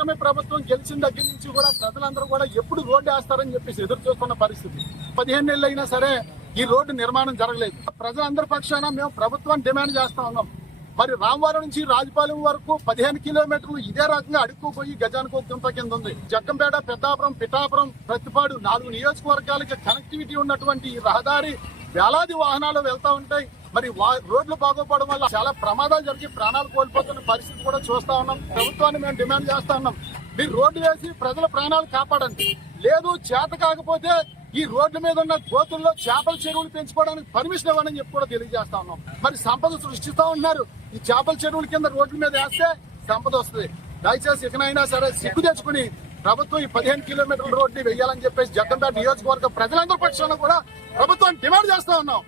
కూటమి ప్రభుత్వం గెలిచిన దగ్గర నుంచి కూడా ప్రజలందరూ కూడా ఎప్పుడు రోడ్డు వేస్తారని చెప్పేసి ఎదురు చూస్తున్న పరిస్థితి. 15 నెలలు అయినా సరే ఈ రోడ్డు నిర్మాణం జరగలేదు. ప్రజలందరి పక్షాన మేము ప్రభుత్వాన్ని డిమాండ్ చేస్తా ఉన్నాం. మరి రామవరం నుంచి రాజపాలెం వరకు 15 కిలోమీటర్లు ఇదే రకంగా అడుక్కుపోయి గజానికి ఒక గుంత కింద ఉంది. జగ్గంపేట, పెద్దాపురం, పిఠాపురం, ప్రతిపాడు 4 నియోజకవర్గాలకి కనెక్టివిటీ ఉన్నటువంటి ఈ రహదారి వేలాది వాహనాలు వెళ్తా ఉంటాయి. మరి రోడ్లు బాగోపోవడం వల్ల చాలా ప్రమాదాలు జరిగి ప్రాణాలు కోల్పోతున్న పరిస్థితి కూడా చూస్తా ఉన్నాం. ప్రభుత్వాన్ని మేము డిమాండ్ చేస్తా ఉన్నాం, మీరు రోడ్డు వేసి ప్రజల ప్రాణాలు కాపాడండి. లేదు చేత కాకపోతే ఈ రోడ్ల మీద ఉన్న గోతుల్లో చేపల చెరువులు పెంచుకోవడానికి పర్మిషన్ ఇవ్వని చెప్పి కూడా తెలియజేస్తా ఉన్నాం. మరి సంపద సృష్టిస్తా ఉన్నారు. ఈ చేపల చెరువుల కింద రోడ్ల మీద వేస్తే సంపద వస్తుంది. దయచేసి ఇకనైనా సరే సిగ్గు తెచ్చుకుని ప్రభుత్వం ఈ 15 కిలోమీటర్ల రోడ్ని వెయ్యాలని చెప్పేసి జగ్గంపేట నియోజకవర్గ ప్రజలందరి పక్షాన కూడా ప్రభుత్వాన్ని డిమాండ్ చేస్తా ఉన్నాం.